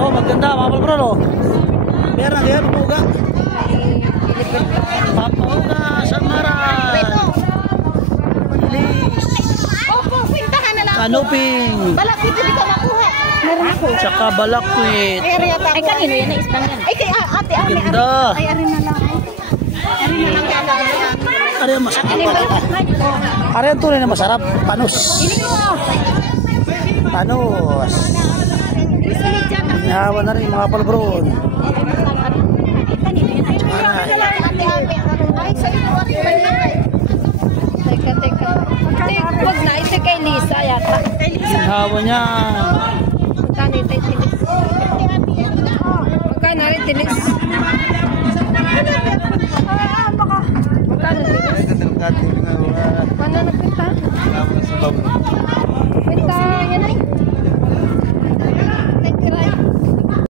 Ito, maganda mga palbro, no? Meron yan, papuga. Papuga, samaran. Ilis. Opo, pintahan na lang. Kanuping. Balakwit, hindi ka makuha. Meron ako. Tsaka balakwit. Ay, kanino yan na isbang yan? Ay, kay ate, Ganda. Ay, arin na lang. Arin na lang kaya lang. Ari ang masarap. Ari ang tunay na masarap. Panos. Panos. Hinahawa na rin mga palbron. Teka. Huwag na, ito kay Lisa yata. Hinahawa niya. Magkano ito yung tilis? Magkano rin tilis? Magkano tilis?